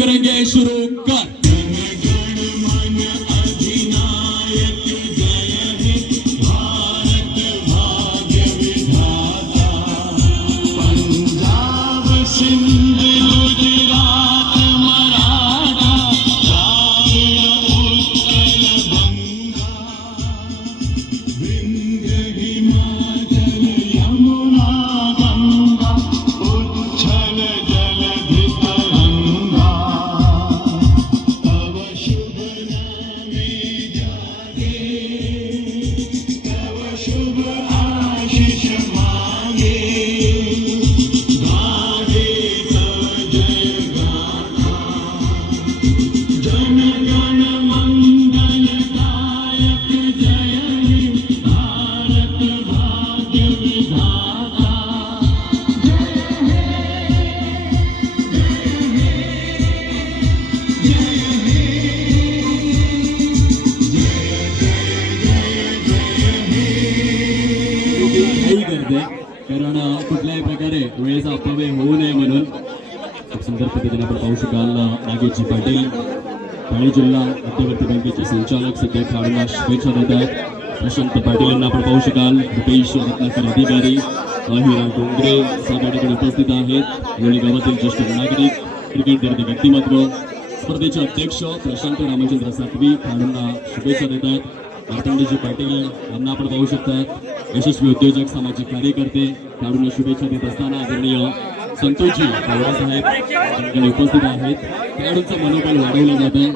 करेंगे शुरू कर कारण कुठल्याही प्रकारे वेळेचा अपव्यय होऊ नये म्हणून खूप सुंदर पद्धतीने आपण पाहू शकाल नागेशजी पाटील ठाणे जिल्हा मध्यवर्ती बँकेचे संचालक सध्या खेळाडूंना शुभेच्छा देत आहेत. प्रशांत पाटील यांना आपण पाहू शकाल. रुपेश रत्नाकर अधिकारी हिरा डोंगरे सागाडीकडे उपस्थित आहेत. लोणी गावातील ज्येष्ठ नागरिक क्रिकेट व्यक्तिमत्व स्पर्धेचे अध्यक्ष प्रशांत रामचंद्र सातवी खेळाडूंना शुभेच्छा देत आहेत. मार्तंडजी पाटील यांना आपण पाहू शकतात. यशस्वी उद्योजक सामाजिक कार्यकर्ते खेळाडूंना शुभेच्छा देत असताना आदरणीय संतोषजी पवार साहेब ठिकाणी उपस्थित आहेत. खेळाडूंचं मनोबल वाढवलं जात आहे.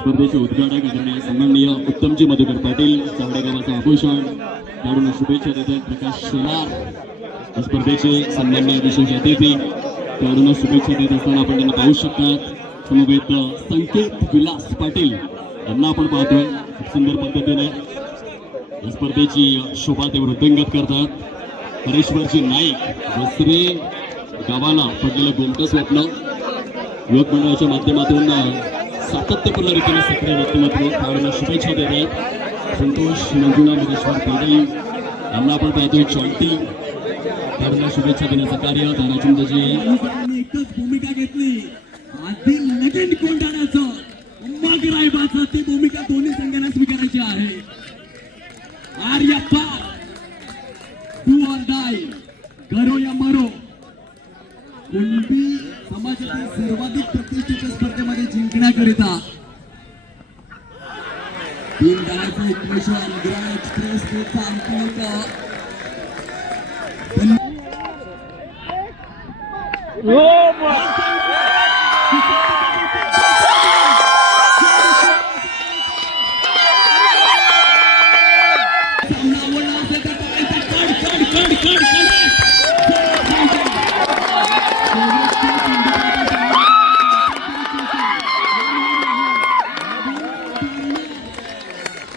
स्पर्धेचे उद्घाटक आदरणीय सन्माननीय उत्तमजी मधुकर पाटील चावडे गावाचा आभूषण खेळाडूंना शुभेच्छा देत आहेत. प्रकाश शेलार स्पर्धेचे सन्माननीय विशेष अतिथी खेळाडूंना शुभेच्छा देत असताना आपण त्यांना पाहू शकतात. समवेत संकेत विलास पाटील यांना आपण पाहतोय. खूप सुंदर पद्धतीने या स्पर्धेची शोभा ते वृद्धिंगत करतात. हरेश्वरजी नाईक दुसरे गावाला पडलेलं गोमटं स्वप्न युवक मंडळाच्या माध्यमातून सातत्यपूर्ण रीतीने सक्रिय व्यक्तिमत्व खेळाडूंना शुभेच्छा देत आहेत. संतोष मंजुळा महेश्वर पेडी यांना आपण पाहतोय. चॉल्टी खेळाडूंना शुभेच्छा देण्याचं कार्य दाराचंदजी एकच भूमिका घेतली. आधी लेजेंड कोंढाण्याचं मग रायबाचं ती भूमिका दोन्ही संघांना स्वीकारायची आहे. आर्यप्पा डू ऑर डाय करो या मरो कुणबी समाजातील सर्वाधिक प्रतिष्ठेच्या स्पर्धेमध्ये जिंकण्याकरिता तीन गाण्याचं इक्वेशन ग्रँड एक्सप्रेस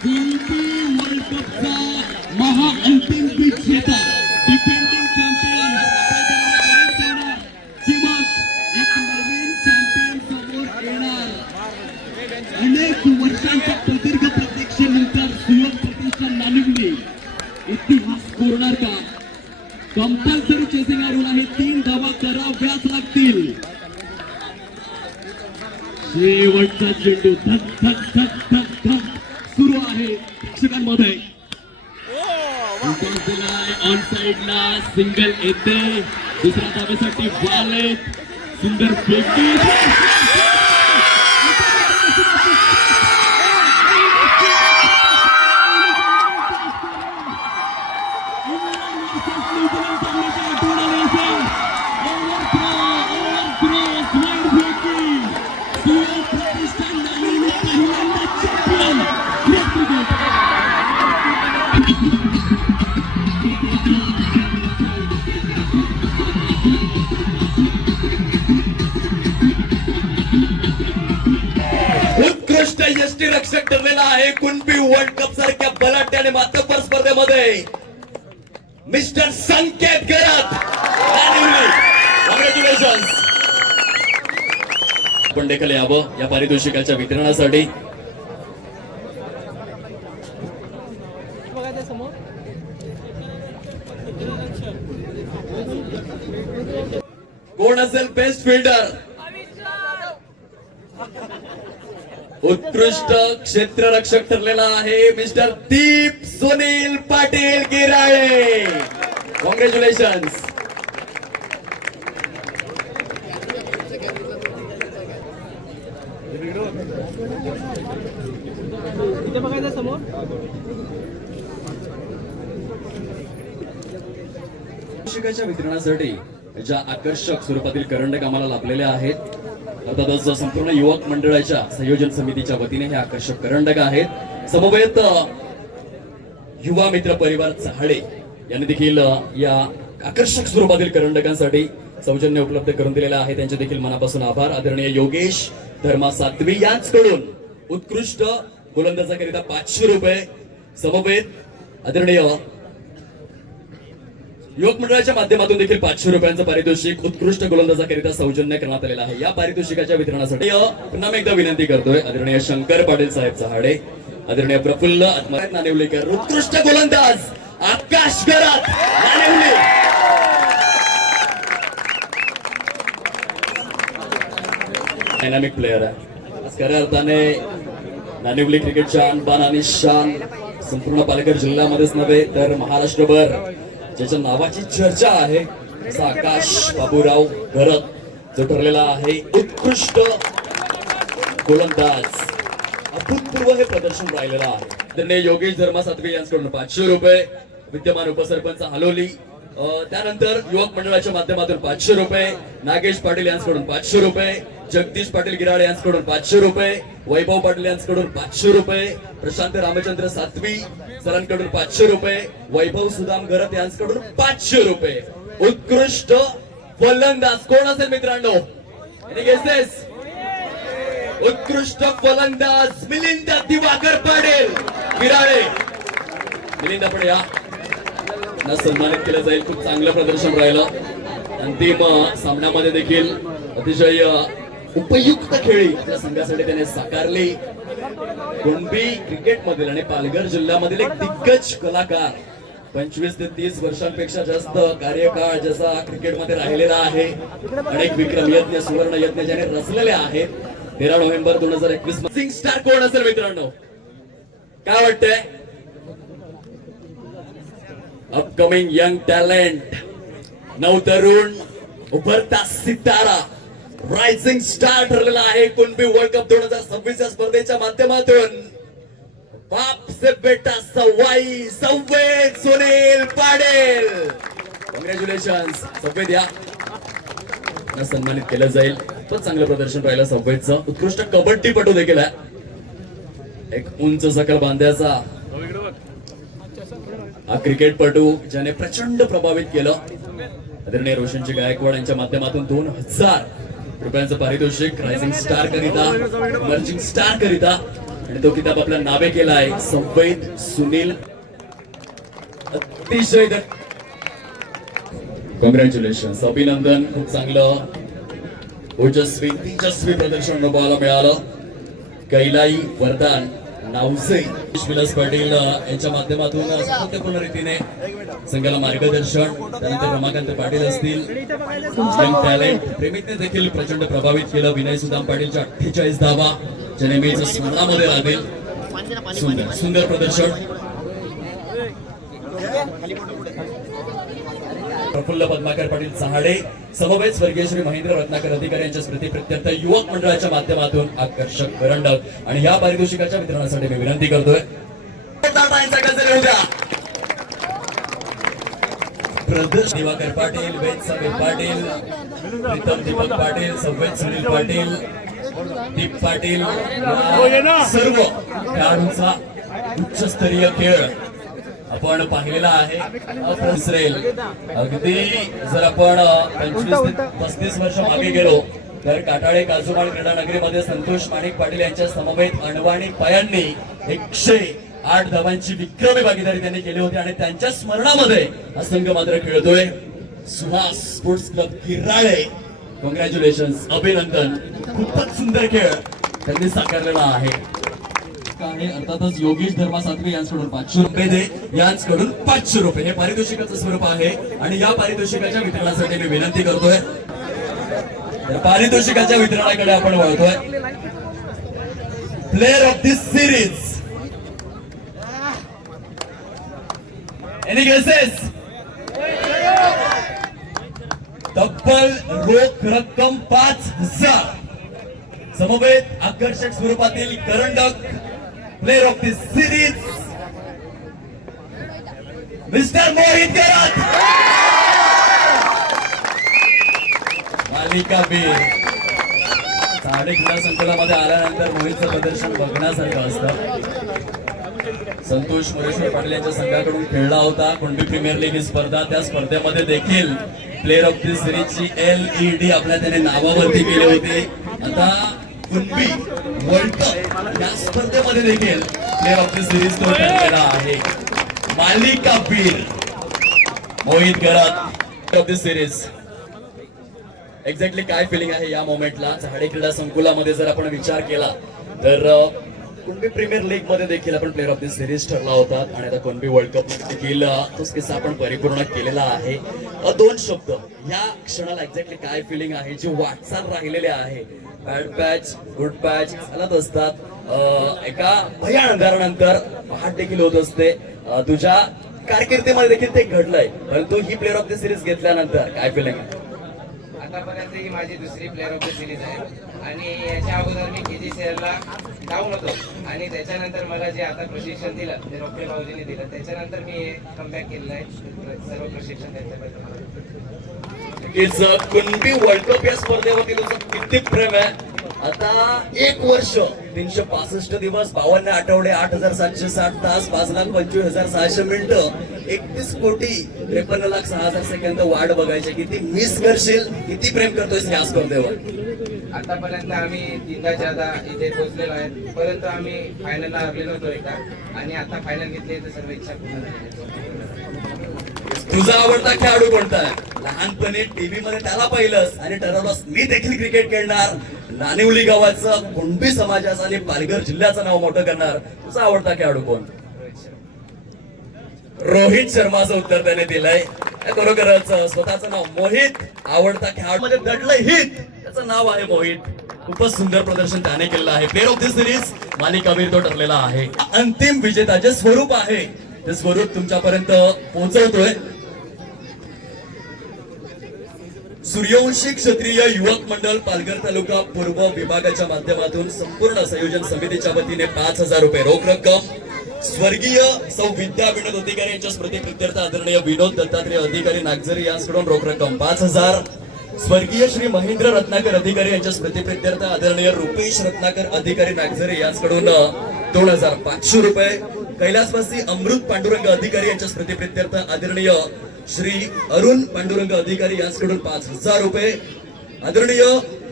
अंतिम वर्ल्ड कपचा महाअंतिम विजेता डिफेंडिंग चॅम्पियन किंवा एक नवीन चॅम्पियन समोर येणार. अनेक वर्षांच्या प्रदीर्घ प्रतीक्षेनंतर सुयोग प्रतिष्ठा नाणिवली इतिहास कोरणार का? कंपल्सरी चेसिंग रूल आहे. 3 धावा कराव्याच लागतील. शेवटचा चेंडू धक धक धक धक धक सुरू आहे प्रेक्षकांमध्ये. ऑन साइडला सिंगल येते. दुसऱ्या धावेसाठी वालेट सुंदर फेकी उत्कृष्ट यष्टीरक्षक ठरलेला आहे. कुणबी वर्ल्ड कप सारख्या बलाढ्य आणि मातब्बर स्पर्धेमध्ये मिस्टर संकेत गरात. कॉंग्रॅच्युलेशन. आपण देखील यावं या पारितोषिकाच्या वितरणासाठी. कोण असेल बेस्ट फिल्डर? उत्कृष्ट क्षेत्ररक्षक ठरलेला आहे मिस्टर दीप सुनील पाटील गिराळे. कॉंग्रॅच्युलेशन्स. इथे बघायचं समोर. शिक्षकाच्या वितरणासाठी ज्या आकर्षक स्वरूपातील करंडक आम्हाला लाभलेल्या आहेत, अर्थातच संपूर्ण युवक मंडळाच्या संयोजन समितीच्या वतीने हे आकर्षक करंडक आहेत. समवेत युवा मित्र परिवार चहाडे यांनी देखील या आकर्षक स्वरूपातील करंडकांसाठी सौजन्य उपलब्ध करून दिलेलं आहे. त्यांचे देखील मनापासून आभार. आदरणीय योगेश धर्मा सातवी यांच्याकडून उत्कृष्ट गोलंदाजाकरिता 500 रुपये. समवेत आदरणीय युवक मंडळाच्या माध्यमातून देखील 500 रुपयांचं पारितोषिक उत्कृष्ट गोलंदाजाकरिता सौजन्य करण्यात आलेलं आहे. या पारितोषिकाच्या वितरणासाठी पुन्हा एकदा विनंती करतोय आदरणीय शंकर पाटील साहेब चहाडे, आदरणीय प्रफुल्ल आत्माराम नाणेवलेकर, उत्कृष्ट गोलंदाज आकाश गरात नाणेवले. डायनामिक प्लेअर आहे. खऱ्या अर्थाने नाणेवली क्रिकेटच्या अनबान आणि शान संपूर्ण पालघर जिल्ह्यामध्येच नव्हे तर महाराष्ट्रभर ज्याच्या नावाची चर्चा आहे असा आकाश बाबूराव गरत जो ठरलेला आहे उत्कृष्ट गोलंदाज. अभूतपूर्व हे प्रदर्शन राहिलेलं आहे. त्यांनी योगेश धर्मा सातवी यांच्याकडून 500 रुपये, विद्यमान उपसरपंच हलोली, त्यानंतर युवक मंडळाच्या माध्यमातून 500 रुपये, नागेश पाटील यांच्याकडून 500 रुपये, जगदीश पाटील गिराळे यांच्याकडून 500 रुपये, वैभव पाटील यांच्याकडून 500 रुपये, प्रशांत रामचंद्र सातवी सरांकडून 500 रुपये, वैभव सुदाम गरत यांच्याकडून 500 रुपये. उत्कृष्ट फलंदाज कोण असेल मित्रांनो? Any guesses? उत्कृष्ट फलंदाज मिलिंद दिवाकर पाटील गिराळे. मिलिंद आपण या ना सन्मानित केलं जाईल. खूप चांगलं प्रदर्शन राहिलं. अंतिम सामन्यामध्ये देखील अतिशय उपयुक्त खेळी आपल्या संघासाठी त्याने साकारली. कुणबी क्रिकेटमधील आणि पालघर जिल्ह्यामधील एक दिग्गज कलाकार, 25 ते 30 वर्षांपेक्षा जास्त कार्यकाळ ज्याचा क्रिकेटमध्ये राहिलेला आहे. अनेक विक्रम यज्ञ सुवर्ण यज्ञ ज्याने रचलेले आहेत. 13 नोव्हेंबर 2021 सिंग स्टार कोण असेल मित्रांनो? काय वाटतंय? अपकमिंग यंग टॅलेंट, नवतरुण उभरता सितारा, रायझिंग स्टार ठरलेला आहे कुणबी वर्ल्ड कप 2026 या स्पर्धेच्या माध्यमातून. बाप से बेटा सवाई संवेद सुनील पाटील. कॉंग्रॅच्युलेशन्स. संवेद या सन्मानित केलं जाईल. तर चांगलं प्रदर्शन राहिलं संवेदचं. उत्कृष्ट कबड्डीपटू देखील आहे. एक उंच सकल बांध्याचा हा क्रिकेटपटू ज्याने प्रचंड प्रभावित केलं. आदरणीय रोशनजी गायकवाड यांच्या माध्यमातून 2000 रुपयांचं पारितोषिक रायझिंग स्टार करिता, इमर्जिंग स्टार करिता, आणि तो किताब आपल्या नावे केला आहे संवेद सुनील. अतिशय कॉंग्रॅच्युलेशन्स, अभिनंदन. खूप चांगलं ओजस्वी तेजस्वी प्रदर्शन अनुभवायला मिळालं. कैलाई वरदान नावसे विलास पाटील यांच्या माध्यमातून सातत्यपूर्ण रीतीने संघाला मार्गदर्शन. त्यानंतर रमाकांत पाटील असतील, यंग टॅलेंट प्रेमीने देखील प्रचंड प्रभावित केलं. विनय सुदाम पाटीलच्या 48 धावा ज्या नेहमीच स्मरणामध्ये राहतील. सुंदर सुंदर प्रदर्शन. प्रफुल्ल पद्माकर पाटील चहाडे, समवेत स्वर्गीय श्री महेंद्र रत्नाकर अधिकारी यांच्या स्मृती प्रित्यर्थ युवक मंडळाच्या माध्यमातून आकर्षक करंडक. आणि या पारितोषिकाच्या वितरणासाठी मी विनंती करतोय दिवाकर पाटील, वेद साहेब पाटील, प्रीतम दीपक पाटील, संवेद सुनील पाटील, दीप पाटील, सर्व खेळाडूंचा उच्चस्तरीय खेळ आपण पाहिलेला आहे. विसरेल अगदी जर आपण 25 ते 35 वर्ष मागे गेलो तर काटाळे काजूमाळ क्रीडा नगरीमध्ये संतोष माणिक पाटील यांच्या समवेत अणवाणी पायांनी 108 धावांची विक्रमी भागीदारी त्यांनी केली होती. आणि त्यांच्या स्मरणामध्ये हा संघ मात्र खेळतोय. Suhas sports club Girale. Congratulations, अभिनंदन. खूपच सुंदर खेळ त्यांनी साकारलेला आहे. अर्थातच योगेश धर्मा सातवी यांच्याकडून 500 रुपये दे, यांच्याकडून 500 रुपये हे पारितोषिकाचं स्वरूप आहे. आणि या पारितोषिकाच्या वितरणासाठी मी विनंती करतोय तर पारितोषिकाच्या वितरणाकडे आपण वळतोय. Player of this series, any guesses? तब्बल रोख रक्कम 5,000. समवेत आकर्षक स्वरूपातील करंडक player of this series mister Mohit Garat. मालिका बीर. क्रीडा संकुलामध्ये आल्यानंतर मोहितचं प्रदर्शन बघण्यासारखं असतं. संतोष मोरेश्वर पाटील यांच्या संघाकडून खेळला होता कुणबी प्रीमियर लीग ही स्पर्धा. त्या स्पर्धेमध्ये देखील प्लेअर ऑफ दी सिरीजची LED आपल्या त्याने नावावरती केली होती. आता कुणबी वर्ल्ड कप या स्पर्धेमध्ये देखील प्लेअर ऑफ दी सिरीज तो ठरलेला आहे. मालिका बीर Mohit Garat of the series. Exactly काय फिलिंग आहे या मोमेंटला? चहाडे क्रीडा संकुलामध्ये जर आपण विचार केला तर कुणबी प्रीमियर लीग मध्ये देखील आपण प्लेअर ऑफ द सिरीज ठरला होता आणि आता कुणबी वर्ल्ड कप देखील तोच किस्सा आपण परिपूर्ण केलेला आहे. दोन शब्द या क्षणाला एक्झॅक्टली काय फिलिंग आहे, जी वाटचाल राहिलेली आहे. बॅड पॅच गुड पॅच चालत असतात. एका भयान अंधारानंतर पहाट देखील होत असते. तुझ्या कारकिर्दीमध्ये देखील ते घडलंय, परंतु ही प्लेअर ऑफ द सिरीज घेतल्यानंतर काय फिलिंग आहे? आतापर्यंत ही माझी दुसरी प्लेअर ऑफ द सिरीज आहे आणि याच्या अगोदर मी KGCL ला डाऊन होतो आणि त्याच्यानंतर मला जे आता प्रशिक्षण दिलं ते रोकडे भाऊजीने दिलं, त्याच्यानंतर मी कमबॅक केलेलं आहे. सर्व प्रशिक्षण त्यांच्याबद्दल मला कुणबी वर्ल्ड कप या स्पर्धेवरती तुझं किती प्रेम आहे? आता 1 वर्ष 365 दिवस 52 आठवडे 8,760 तास 5,25,600 मिनिटं 31 कोटी 53,06,000 सेकंद वाट बघायची. किती मिस करशील, किती प्रेम करतोयस या स्पर्धेवर? आतापर्यंत आम्ही 3दा 4दा इथे पोहोचलेलो आहे, परंतु आम्ही फायनलला हरलेलो होतो एकदा आणि आता फायनल घेतली तर सर्व इच्छा पूर्ण झाली. तुझा आवडता खेळाडू कोणता आहे? लहानपणी टीव्ही मध्ये त्याला पाहिलंस आणि ठरवलंस मी देखील क्रिकेट खेळणार, नानिवली गावाचं कुणबी समाजाचं आणि पालघर जिल्ह्याचं नाव मोठं करणार. तुझा आवडता खेळाडू कोण? रोहित शर्माचं उत्तर त्याने दिलंय. खरोखरच स्वतःचं नाव मोहित, आवडता खेळाडू मध्ये दडलंय हित, त्याचं नाव आहे मोहित. खूपच सुंदर प्रदर्शन त्याने केलेलं आहे. प्लेअर ऑफ द सिरीज मालिकावीर तो ठरलेला आहे. अंतिम विजेता जे स्वरूप आहे ते स्वरूप तुमच्यापर्यंत पोहोचवतोय. सूर्यवंशी क्षत्रिय युवक मंडळ पालघर तालुका पूर्व विभागाच्या माध्यमातून संपूर्ण संयोजन समितीच्या वतीने 5,000 रुपये रोख रक्कम. स्वर्गीय सौ विद्या विनोद अधिकारी यांच्या स्मृतीप्रित्यर्थ आदरणीय विनोद दत्तात्रय अधिकारी नागझरी यांच्याकडून रोख रक्कम 5,000. स्वर्गीय श्री महेंद्र रत्नाकर अधिकारी यांच्या स्मृतीप्रित्यर्थ आदरणीय रुपेश रत्नाकर अधिकारी नागझरी यांच्याकडून 2,500 रुपये. कैलासवासी अमृत पांडुरंग अधिकारी यांच्या स्मृतीप्रित्यर्थ आदरणीय श्री अरुण पांडुरंग अधिकारी यांच्याकडून 5,000 रुपये. आदरणीय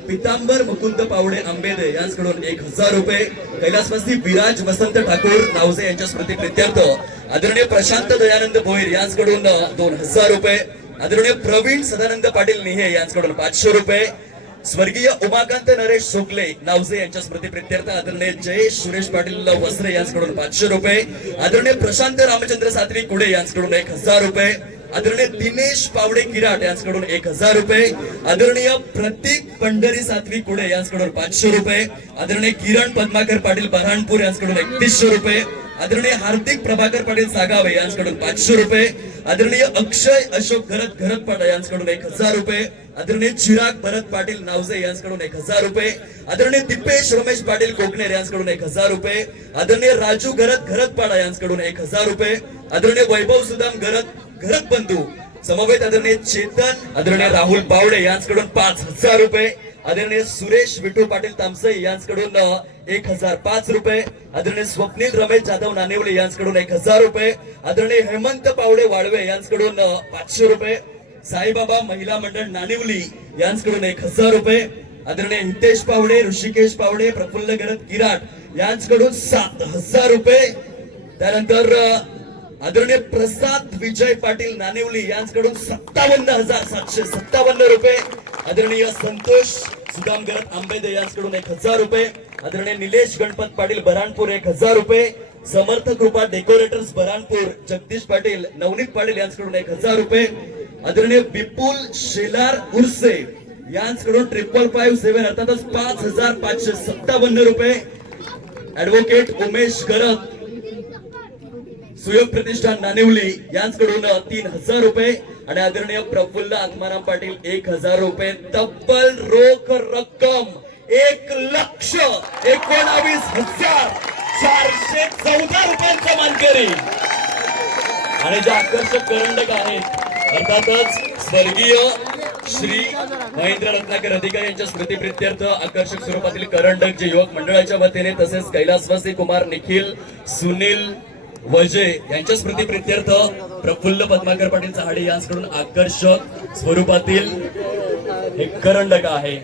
पितांबर मुकुंद पावडे आंबेदे यांच्याकडून 1,000 रुपये. कैलासवासी विराज वसंत ठाकूर नावजे यांच्या स्मृतीप्रित्यर्थ आदरणीय प्रशांत दयानंद भोईर यांच्याकडून 2,000 रुपये. आदरणीय प्रवीण सदानंद पाटील निहे यांच्याकडून 500 रुपये. स्वर्गीय उमाकांत नरेश सोकले नावजे यांच्या स्मृतीप्रित्यर्थ आदरणीय जयेश सुरेश पाटील वस्त्रे यांच्याकडून 500 रुपये. आदरणीय प्रशांत रामचंद्र सात्वी कुडे यांच्याकडून 1,000 रुपये. आदरणीय दिनेश पावडे किराट यांच्याकडून 1,000 रुपये. आदरणीय प्रतीक पंढरी सात्वी कुडे यांच्याकडून 500 रुपये. आदरणीय किरण पद्माकर पाटील बऱ्हाणपूर यांच्याकडून 3,100 रुपये. आदरणीय हार्दिक प्रभाकर पाटील सागावे यांच्याकडून 500 रुपये. आदरणीय अक्षय अशोक घरतपाडा यांच्याकडून 1,000 रुपये. आदरणीय चिराग भरत पाटील नावजे यांच्याकडून 1,000 रुपये. आदरणीय दीपेश रमेश पाटील कोकणेर यांच्याकडून 1,000 रुपये. आदरणीय राजू घरतपाडा यांच्याकडून 1,000 रुपये. आदरणीय वैभव सुदाम घरत बंधू समवेत आदरणीय चेतन आदरणीय राहुल पावडे यांच्याकडून 5,000 रुपये. आदरणीय सुरेश विठू पाटील तामसे यांच्याकडून 1,005 रुपये. आदरणीय स्वप्नील रमेश जाधव नानिवले यांच्याकडून 1,000 रुपये. आदरणीय हेमंत पावडे वाळवे यांच्याकडून 500 रुपये. साईबाबा महिला मंडळ नानिवली यांच्याकडून 1,000 रुपये. आदरणीय हितेश पावडे ऋषिकेश पावडे प्रफुल्ल गरत किराट यांच्याकडून 7,000 रुपये. त्यानंतर आदरणीय प्रसाद विजय पाटील नानिवली यांच्याकडून 57,757 रुपये. आदरणीय संतोष सुदाम गरत आंबेदे यांच्याकडून 1,000 रुपये. आदरणीय निलेश गणपत पाटील बऱ्हाणपूर 1,000 रुपये. समर्थ कृपा डेकोरेटर्स बऱ्हाणपूर जगदीश पाटील नवनीत पाटील यांच्याकडून 1,000 रुपये. आदरणीय विपुल शेलार उर्से यांच्याकडून 555 अर्थातच 5,557 रुपये. ऍडव्होकेट उमेश गरत सुयोग प्रतिष्ठान नानिवली यांच्याकडून 3,000 रुपये आणि आदरणीय प्रफुल्ल आत्माराम पाटील 1,000 रुपये. तब्बल रोख रक्कम 1,19,414 रुपयांचा मानकरी. आणि जे आकर्षक करंडक आहेत अर्थातच स्वर्गीय श्री महेंद्र रत्नाकर अधिकारी यांच्या स्मृतीप्रित्यर्थ आकर्षक स्वरूपातील करंडक जे युवक मंडळाच्या वतीने तसेच कैलासवासी कुमार निखिल सुनील वजे यांच्या स्मृतीप्रित्यर्थ प्रफुल्ल पद्माकर पाटील चहाडे यांच्याकडून आकर्षक स्वरूपातील एक करंडक आहे.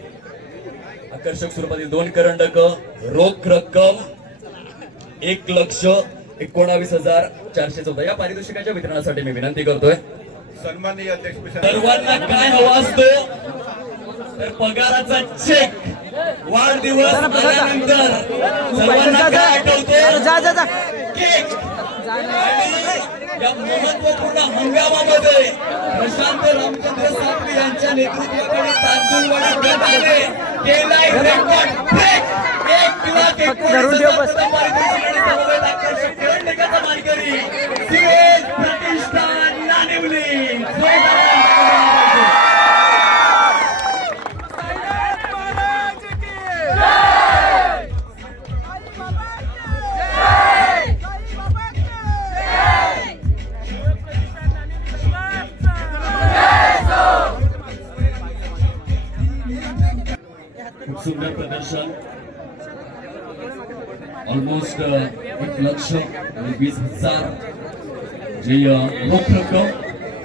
आकर्षक स्वरूपातील 2 करंडक रोख रक्कम 1,19,414. या पारितोषिकाच्या वितरणासाठी मी विनंती करतोय सन्माननीय अध्यक्ष सर्वांना काय हवा असतो तर पगाराचा चेक. वाढदिवस आल्यानंतर सर्वांना काय आठवते केक. या महत्वपूर्ण हंगामामध्ये प्रशांत रामचंद्र सातवी यांच्या नेतृत्वाखाली तांदूळवाडी गटाने केलाय रेकॉर्ड ब्रेक. 1,19,000 पारितोषिक आकर्षक करंडकाचा मानकरी सुयोग प्रतिष्ठान नानिवली. खूप सुंदर प्रदर्शन. ऑलमोस्ट 1,20,000 जे रोख रक्कम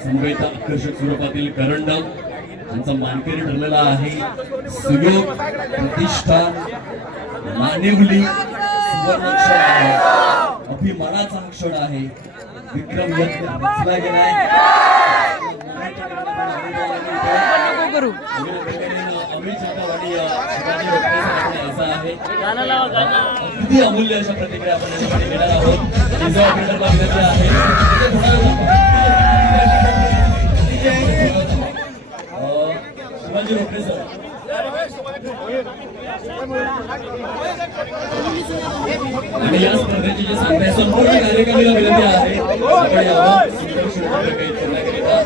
समवेत आकर्षक स्वरूपातील करंडक यांचा मानकरी ठरलेला आहे सुयोग प्रतिष्ठान नानिवली. सुवर्णक्षण आहे, अभिमानाचा हा क्षण आहे. विक्रम यज्ञ रचला गेलाय. अगदी अमूल्य अशा प्रतिक्रिया आपण या ठिकाणी घेणार आहोत. शिवाजी रोकडे सर आणि या स्पर्धेची जी संख्या संपूर्ण कार्यक्रमाला विनंती आहे आपण यावर सुंदर सुंदर काही करण्याकरिता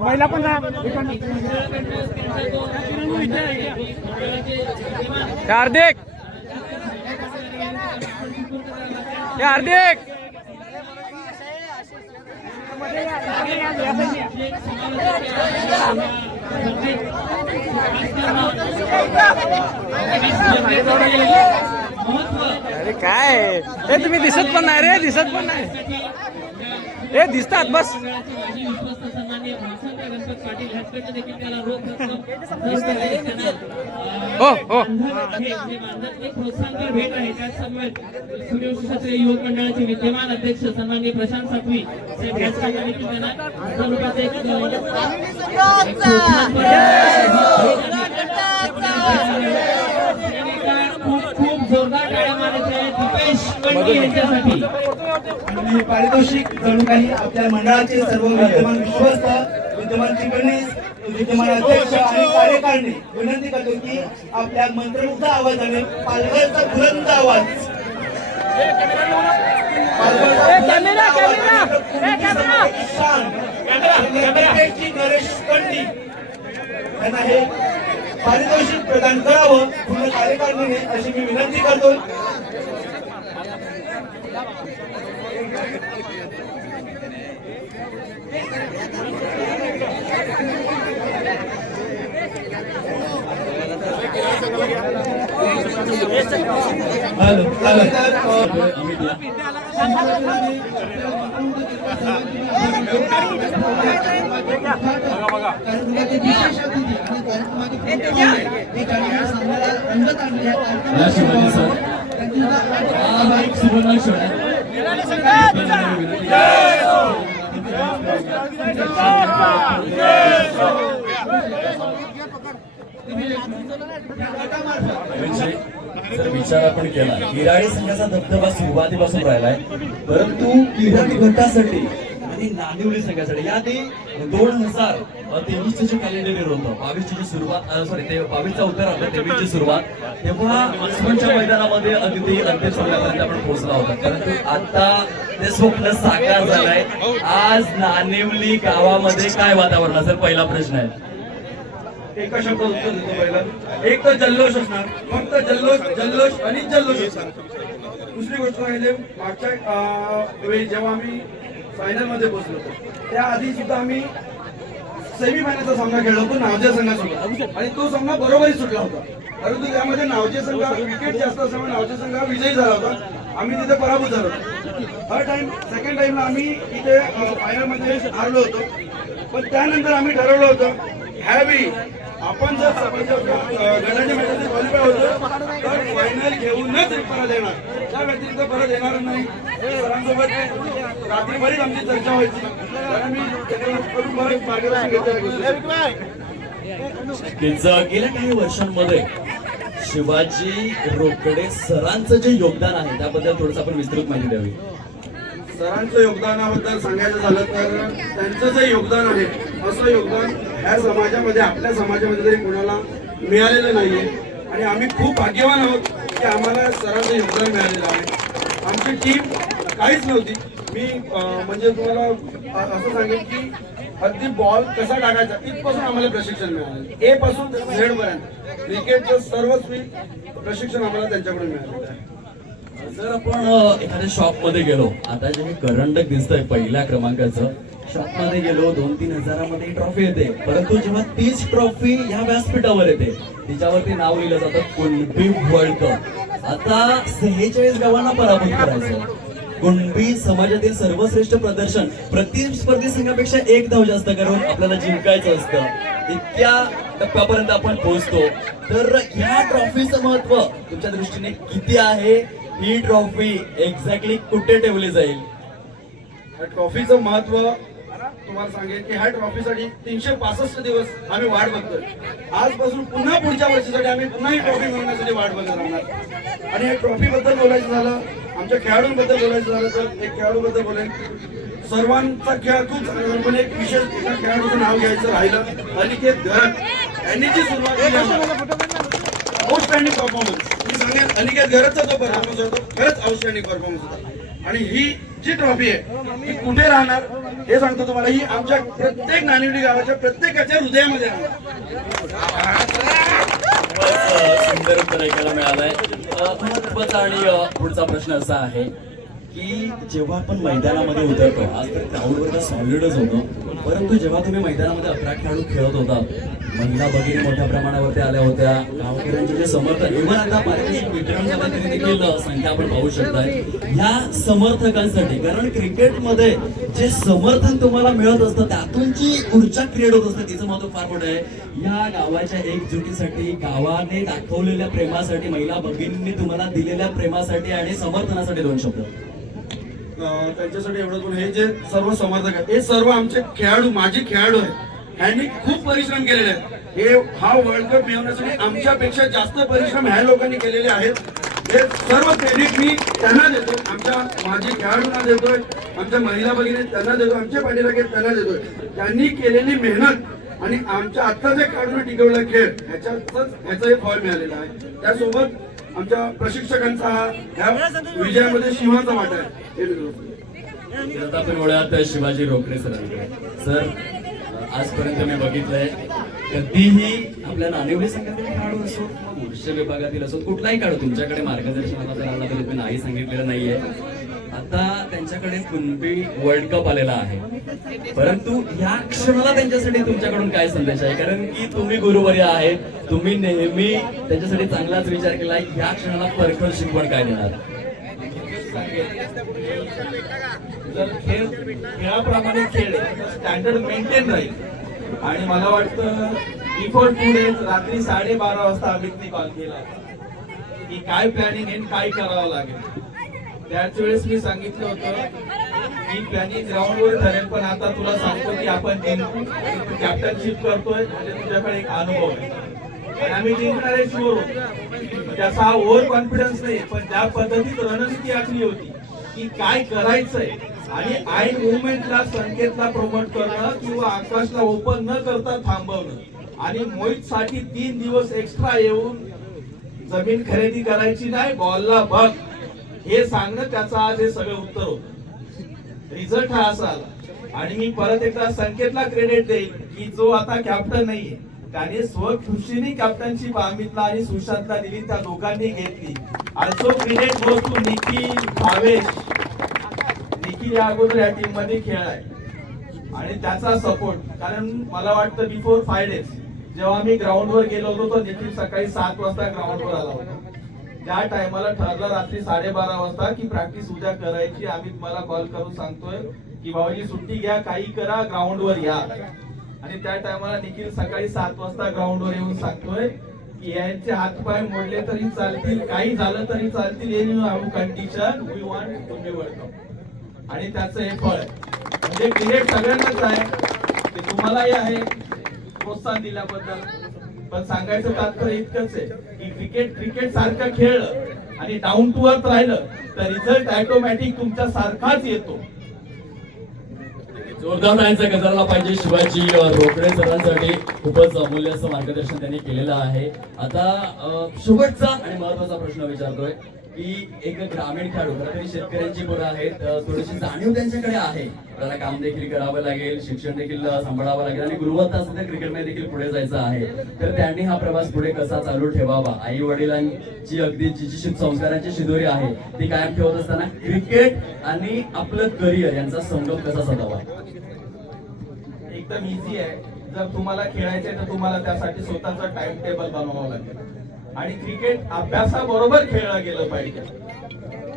महिला पण हार्दिक हार्दिक अरे काय हे तुम्ही दिसत पण नाही रे दिसत पण नाही हे दिसतात बस हो हो भेट आहे त्याचसमोर सूर्यक्षेत्र युवक मंडळाचे विद्यमान अध्यक्ष सन्माननीय प्रशांत सातवी खूप जोरदार टाळ्या मारायच्या आहेत दीपेश कंडी यांच्यासाठी. पारितोषिक जणू काही आपल्या मंडळाचे सर्व विद्यमान विश्वस्त विद्यमान चिकणीस विद्यमान अध्यक्ष आणि कार्यकारिणी विनंती करतो की आपल्या मंत्रमुग्ध आवाजाने पालघरचा बुलंद आवाज नरेश कंडी यांना हे पारितोषिक प्रदान करावं पूर्ण कार्यकारिणीने अशी मी विनंती करतो. त्यानंतर अमित या. कार्यक्रमाचे विशेष अतिथी आणि कार्यक्रमाचे प्रमुख पाहुणे हे कार्यक्रम सामन्याला रंगत आणले या या शिवाजी सर त्यांची सुद्धा हा एक सुवर्ण क्षण आहे. म्हणजे जर विचार आपण केला किराडी संघाचा धबधबा सुरुवातीपासून राहिलाय, परंतु किराडी गटासाठी आणि नांदिवली संघासाठी या आधी 2023 जे कॅलेंडर येत होतं, 22 ची सुरुवात सॉरी ते 22चा उत्तर होता, 23 ची सुरुवात, तेव्हा अस्वनच्या मैदानामध्ये अगदी अंतिम सामन्यापर्यंत आपण पोहोचला होता. परंतु आता ते स्वप्न साकार झालंय. आज नाणिवली गावामध्ये काय वातावरण असेल, पहिला प्रश्न आहे. एका शब्दात उत्तर देतो पहिला. एक तर जल्लोष असणार, फक्त जल्लोष जल्लोष आणि जल्लोष असणार. दुसरी गोष्ट राहिली, मागच्या वेळी जेव्हा आम्ही फायनल मध्ये पोहोचलो त्याआधी सुद्धा आम्ही सेमी फायनलचा सामना खेळलो होतो नावजे संघासोबत आणि तो सामना बरोबरी सुटला होता. परंतु त्यामध्ये नावजे संघ विकेट जास्त असल्यामुळे नावजे संघ विजयी झाला होता, आम्ही तिथे पराभूत झालो होतो. सेकंड टाइमला आम्ही इथे फायनल मध्ये हारलो होतो. पण त्यानंतर आम्ही ठरवलं होतं ह्यावेळी आपण जर गटाच्या मॅचमध्ये क्वालिफाय होतो तर फायनल घेऊनच परत येणार, त्या व्यतिरिक्त परत येणार नाही. सरांसोबत रात्रीभरीच आमची चर्चा व्हायची, कारण मी त्याच्याकडून बरेच मार्गदर्शन घेतलं. गेल्या काही वर्षांमध्ये शिवाजी रोकडे सरांचं जे योगदान आहे त्याबद्दल थोडंसं आपण विस्तृत माहिती द्यावी. सरांच्या योगदानाबद्दल सांगायचं झालं तर त्यांचं जे योगदान आहे असं योगदान ह्या समाजामध्ये आपल्या समाजामध्ये तरी कोणाला मिळालेलं नाहीये आणि आम्ही खूप भाग्यवान आहोत की आम्हाला सरांचं योगदान मिळालेलं आहे. आमची टीम काहीच नव्हती. मी म्हणजे तुम्हाला असं सांगेन की अगदी बॉल कसा टाकायचा इथपासून आम्हाला प्रशिक्षण मिळालं. ए पासून झेड पर्यंत क्रिकेटचं सर्वस्वी प्रशिक्षण आम्हाला त्यांच्याकडून मिळालेलं आहे. जर आपण एखाद्या शॉप मध्ये गेलो, आता जे करंडक दिसतंय पहिल्या क्रमांकाचं, शॉप मध्ये गेलो 2-3 हजारामध्ये ट्रॉफी येते, परंतु जेव्हा तीच ट्रॉफी या व्यासपीठावर येते तिच्यावरती नाव लिहिलं जातं कुणबी वर्ल्ड कप. आता 46 गावांना पराभूत करायचं, कुणबी समाजातील सर्वश्रेष्ठ प्रदर्शन, प्रतिस्पर्धी संघापेक्षा 1 धाव जास्त करून आपल्याला जिंकायचं असतं, इतक्या टप्प्यापर्यंत आपण पोहोचतो. तर ह्या ट्रॉफीचं महत्व तुमच्या दृष्टीने किती आहे? ही ट्रॉफी एक्झॅक्टली कुठे ठेवली जाईल? या ट्रॉफीचं महत्व तुम्हाला सांगेन की ह्या ट्रॉफीसाठी 365 दिवस आम्ही वाट बघतोय. आजपासून पुन्हा पुढच्या वर्षीसाठी आम्ही पुन्हा ही ट्रॉफी मिळवण्यासाठी वाट बघत राहणार. आणि या ट्रॉफी बद्दल बोलायचं झालं, आमच्या खेळाडूंबद्दल बोलायचं झालं तर एक खेळाडूबद्दल बोलेन. सर्वांचा खेळ खूप चांगला, पण एक विशेष एका खेळाडूचं नाव घ्यायचं राहिलं, अनिकेत घरत. यांनी जी सुरुवात केली आउटस्टँडिंग परफॉर्मन्स, मी सांगेन अनिकेत घरतचा जो परफॉर्मन्स होता खरंच आउटस्टँडिंग परफॉर्मन्स होता. आणि ही जी ट्रॉफी आहे ती कुठे राहणार हे सांगतो तुम्हाला. ही आमच्या प्रत्येक नाणिवली गावाच्या प्रत्येकाच्या हृदयामध्ये राहणार. सुंदर उत्तर ऐकायला मिळालंय. महत्वाचा आणि पुढचा प्रश्न असा आहे की जेव्हा आपण मैदानामध्ये उतरतो, आज तर ग्राउंडवर सॉलिडच होतं, परंतु जेव्हा तुम्ही मैदानामध्ये 11 खेळाडू खेळत होता, महिला भगिनी मोठ्या प्रमाणावरती आल्या होत्या, गावकऱ्यांचे जे समर्थन, इव्हन आता पारितोषिक वितरण झालं देखील संख्या आपण पाहू शकताय ह्या समर्थकांसाठी. कारण क्रिकेटमध्ये जे समर्थन तुम्हाला मिळत असतं त्यातून जी ऊर्जा क्रिएट होत असते तिचं महत्व फार मोठं आहे. या गावाच्या एकजुटीसाठी, गावाने दाखवलेल्या प्रेमासाठी, महिला भगिनींनी तुम्हाला दिलेल्या प्रेमासाठी आणि समर्थनासाठी 2 शब्द. त्यांच्यासाठी एवढंच पण हे जे सर्व समर्थक आहेत हे सर्व आमचे खेळाडू, माझे खेळाडू आहेत. ह्यांनी खूप परिश्रम केलेले आहेत. हा वर्ल्ड कप मिळवण्यासाठी आमच्यापेक्षा जास्त परिश्रम ह्या लोकांनी केलेले आहेत. हे सर्व क्रेडिट मी त्यांना देतो, माझे खेळाडूंना देतोय, आमच्या महिला भगिनी त्यांना देतो, आमचे पाठीराखे त्यांना देतोय. त्यांनी केलेली मेहनत आणि आमच्या आता जे खेळाडूंनी टिकवला खेळ ह्याचं हे फळ मिळालेलं आहे. त्यासोबत आमच्या प्रशिक्षकांचा ह्या विजयामध्ये सिंहाचा वाटा आहे. आपण वळूयात शिवाजी रोकडे सर. आजपर्यंत मी बघितलंय कधीही आपल्या नाणिवली संघातील खेळाडू असो, पुरुष विभागातील असो, कुठलाही खेळाडू तुमच्याकडे मार्गदर्शनाला जर आला तरी तुम्ही नाही सांगितलेलं नाहीये. आता त्यांच्याकडे कुणबी वर्ल्ड कप आलेला आहे, परंतु ह्या क्षणाला त्यांच्यासाठी तुमच्याकडून काय संदेश आहे? कारण की तुम्ही गुरुवर्य आहेत, तुम्ही नेहमी त्यांच्यासाठी चांगलाच विचार केलाय. ह्या क्षणाला परखड शिकवण काय देणार? जर खेळाप्रमाणे खेळ स्टँडर्ड मेंटेन राहील आणि मला वाटतं बिफोर 2 days रात्री 12:30 वाजता अमितने कॉल केला की काय प्लॅनिंग आहे, काय करावं लागेल. त्याच वेळेस मी सांगितलं होतं की प्लॅनिंग ग्राउंडवर ठरेल, पण आता तुला सांगतो की आपण कॅप्टनशिप करतोय म्हणजे तुझ्याकडे एक अनुभव आहे आणि आम्ही जिंकणारे शुअर होतो. त्याचा हा ओव्हर कॉन्फिडन्स नाही, पण ज्या पद्धतीत रणनीती आखली होती की काय करायचंय आणि आईन मुवमेंटला संकेतला प्रमोट करणं किंवा आकाशला ओपन न करता थांबवणं आणि मोहित साठी 3 दिवस एक्स्ट्रा येऊन जमीन खरेदी करायची नाही, बॉलला बघ हे सांगणं, त्याचं आज हे सगळं उत्तर होतं. रिझल्ट हा असा आला. आणि मी परत एकदा संकेतला क्रेडिट देईन की जो आता कॅप्टन नाहीये, त्याने स्वखुशीने कॅप्टनशिप अमितला आणि सुशांतला दिली, त्या दोघांनी घेतली. Also credit goes to Nikhil Bhavesh. Nikhil या अगोदर या टीम मध्ये खेळलाय आणि त्याचा सपोर्ट, कारण मला वाटतं बिफोर 5 days जेव्हा आम्ही ग्राउंडवर गेलो होतो तर निखिल सकाळी 7 वाजता ग्राउंडवर आला होता. त्या टायमाला ठरलं रात्री 12:30 वाजता की प्रॅक्टिस उद्या करायची. आम्ही मला कॉल करून सांगतोय की भाऊजी सुट्टी घ्या, काही करा, ग्राउंडवर या. आणि त्या टायमाला निखिल सकाळी 7 वाजता ग्राउंडवर येऊन सांगतोय की यांचे हातपाय मोडले तरी चालतील, काही झालं तरी चालतील, any condition we want to be world cup. आणि त्याचं हे फळ म्हणजे क्रिकेट सगळ्यांनाच आहे, ते तुम्हालाही आहे प्रोत्साहन दिल्याबद्दल. पण सांगायचं तात्पर्य इतकंच आहे की क्रिकेट सारखं खेळलं आणि डाऊन टू अर्थ राहिलं तर रिझल्ट ऑटोमॅटिक तुमच्या सारखाच येतो. जोरदार टाळ्यांचा गजरला पाहिजे शिवाजी रोकडे सरांसाठी. खूपच अमूल्य असं मार्गदर्शन त्यांनी केलेलं आहे. आता शेवटचा आणि महत्वाचा प्रश्न विचारतोय की एक ग्रामीण खेळाडू, खरं शेतकऱ्यांची मुलं आहेत, थोडीशी जाणीव त्यांच्याकडे आहे, आपल्याला काम देखील करावं लागेल, शिक्षण देखील सांभाळावं लागेल आणि गुणवत्ता सुद्धा क्रिकेटमध्ये देखील पुढे जायचं आहे, तर त्यांनी हा प्रवास पुढे कसा चालू ठेवावा? आई वडिलांची अगदी जी संस्कारांची शिदोरी आहे ती कायम ठेवत असताना क्रिकेट आणि आपलं करिअर यांचा संगम कसा साधावा? एकदम इझी आहे. जर तुम्हाला खेळायचंय तर तुम्हाला त्यासाठी स्वतःचा टाइम टेबल बनवावं लागेल आणि क्रिकेट अभ्यासाबरोबर खेळलं गेलं पाहिजे.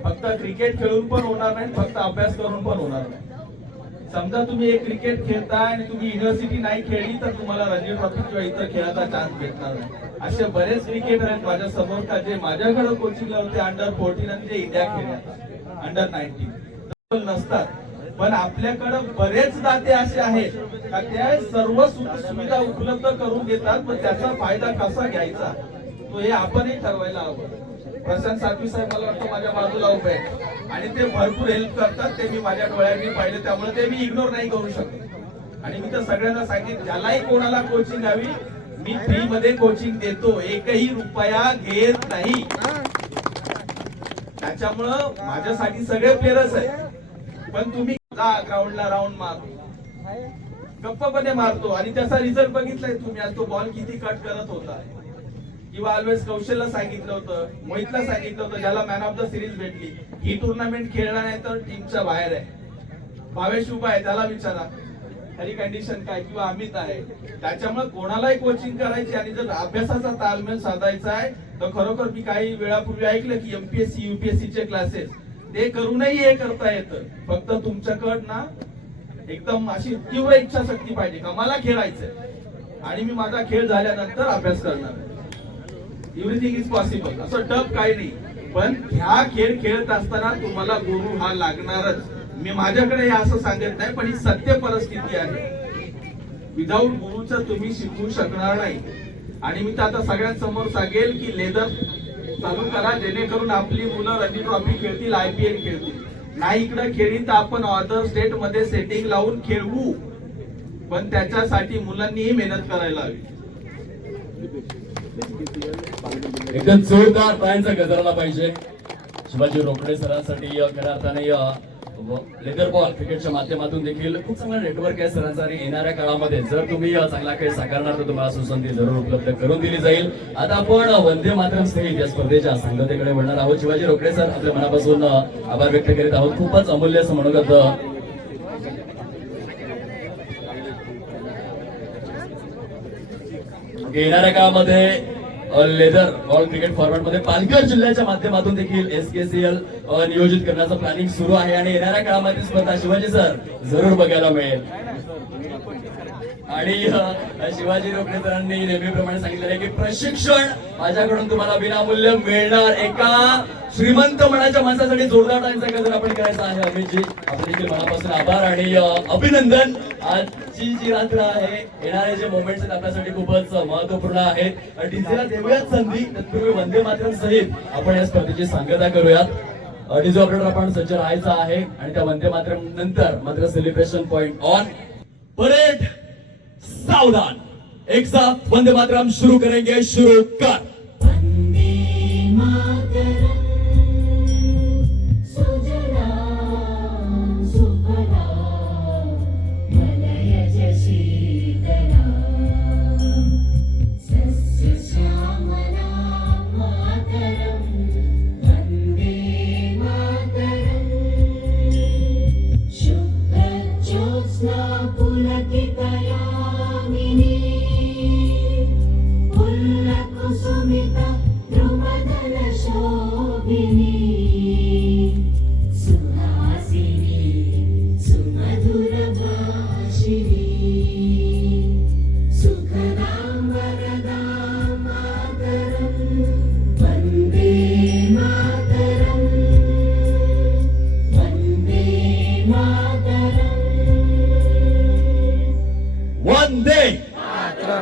फक्त क्रिकेट खेळून पण होणार नाही, फक्त अभ्यास करून पण होणार नाही. समजा तुम्ही एक क्रिकेट खेळताय आणि तुम्ही युनिव्हर्सिटी नाही खेळली तर तुम्हाला रणजी ट्रॉफी किंवा इतर खेळाचा चान्स भेटणार नाही. असे बरेच क्रिकेटर आहेत माझ्या समोर का जे माझ्याकडे कोचिंगला होते अंडर 14 आणि जे इंडिया खेळतात अंडर 19 नसतात, पण आपल्याकडे बरेच दाते असे आहेत का त्या सर्व सुविधा उपलब्ध करून देतात, पण त्याचा फायदा कसा घ्यायचा तो हे आपणही ठरवायला हवं. प्रशांत सातवी साहेब मला वाटतं माझ्या बाजूला उभे आहेत आणि ते भरपूर हेल्प करतात, ते मी माझ्या डोळ्यांनी पाहिले, त्यामुळे ते मी इग्नोर नाही करू शकत. आणि मी तर सगळ्यांना सांगितलं ज्यालाही कोणाला कोचिंग हवी मी फ्री मध्ये कोचिंग देतो, 1ही रुपया घेत नाही. त्याच्यामुळं माझ्यासाठी सगळे प्लेयर्स आहेत, पण तुम्ही ग्राउंडला राऊंड मार गप्पपणे मारतो आणि त्याचा रिझल्ट बघितलाय तुम्ही. आज तो बॉल किती कट करत होता किंवा ऑलवेज कौशलला सांगितलं होतं, मोहितला सांगितलं होतं, ज्याला मॅन ऑफ द सिरीज भेटली. ही टुर्नामेंट खेळणार नाही तर टीमच्या बाहेर आहे. भावेश उभा आहे, त्याला विचारा खरी कंडिशन काय, किंवा अमित आहे. त्याच्यामुळे कोणालाही कोचिंग करायची आणि जर अभ्यासाचा ताळमेळ साधायचा आहे तर खरोखर मी काही वेळापूर्वी ऐकलं की एमपीएससी युपीएससी चे क्लासेस ते करूनही हे करता येतं. फक्त तुमच्याकडनं एकदम अशी तीव्र इच्छाशक्ती पाहिजे का मला खेळायचंय आणि मी माझा खेळ झाल्यानंतर अभ्यास करणार. एव्हरीथिंग इज पॉसिबल, असं टफ काही नाही. पण ह्या खेळ खेळत असताना तुम्हाला गुरु हा लागणारच. मी माझ्याकडे असं सांगत नाही, पण ही सत्य परिस्थिती आहे. विदाऊट गुरुचं तुम्ही शिकवू शकणार नाही. आणि मी तर आता सगळ्यांसमोर सांगेल की लेदर चालू करा, जेणेकरून आपली मुलं रणजी ट्रॉफी खेळतील, IPL खेळतील. नाही इकडे खेळी तर आपण अदर स्टेट मध्ये सेटिंग लावून खेळवू, पण त्याच्यासाठी मुलांनीही मेहनत करायला हवी. एकदम जोरदार टाळ्यांचा गजराला पाहिजे शिवाजी रोकडे सरांसाठी. खऱ्या अर्थाने लेदर बॉल क्रिकेटच्या माध्यमातून देखील खूप चांगला नेटवर्क आहे सरांचा आणि येणाऱ्या काळामध्ये जर तुम्ही चांगला खेळ साकारणार तर तुम्हाला सुसंधी जरूर उपलब्ध करून दिली जाईल. आता आपण वंदे मातरम सहित या स्पर्धेच्या सांगतेकडे वळणार आहोत. शिवाजी रोकडे सर आपल्या मनापासून आभार व्यक्त करीत आहोत. खूपच अमूल्य असं मनोगत येणाऱ्या काळामध्ये लेदर बॉल क्रिकेट फॉर्मॅट मध्ये पालघर जिल्ह्याच्या माध्यमातून देखील SKCL नियोजित करण्याचं प्लॅनिंग सुरू आहे आणि येणाऱ्या काळामध्ये स्पर्धा शिवाजी सर जरूर बघायला मिळेल. आणि शिवाजी रोकडे सरांनी नेहमीप्रमाणे सांगितलेलं आहे की प्रशिक्षण माझ्याकडून तुम्हाला विनामूल्य मिळणार. एका श्रीमंत मनाच्या माणसासाठी जोरदार टाइमचा गजर आपण करायचा आहे. अमितजी आपण देखील मनापासून आभार आणि अभिनंदन. आजची जी रात्र आहे येणारे जे मोमेंट्स आहेत आपल्यासाठी खूपच महत्वपूर्ण आहेत. डीजेला देऊयात संधी तत्पूर्वी वंदे मातरम सहित आपण या स्पर्धेची सांगता करूयात. डीजे ऑपरेटर आपण सज्ज राहायचा आहे आणि त्या वंदे मातरम नंतर मात्र सेलिब्रेशन पॉइंट ऑन परेड. सावधान, एक साथ वंदे मातरम शुरू करेंगे. शुरू कर.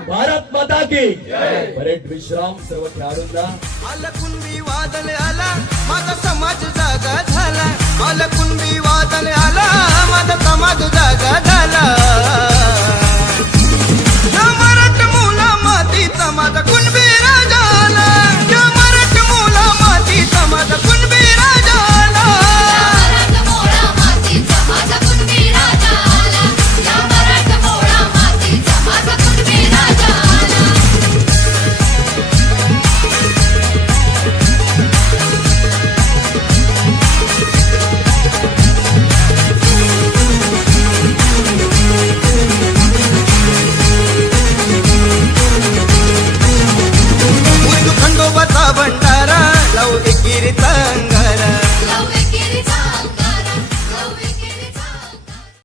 भारत माता की परेड विश्राम सर्व खेळाडूंना. आला कुणबी वादळ आला माझा समाज जागा झाला. आला कुणबी वादळ आला माझा समाज जागा झाला. मराठा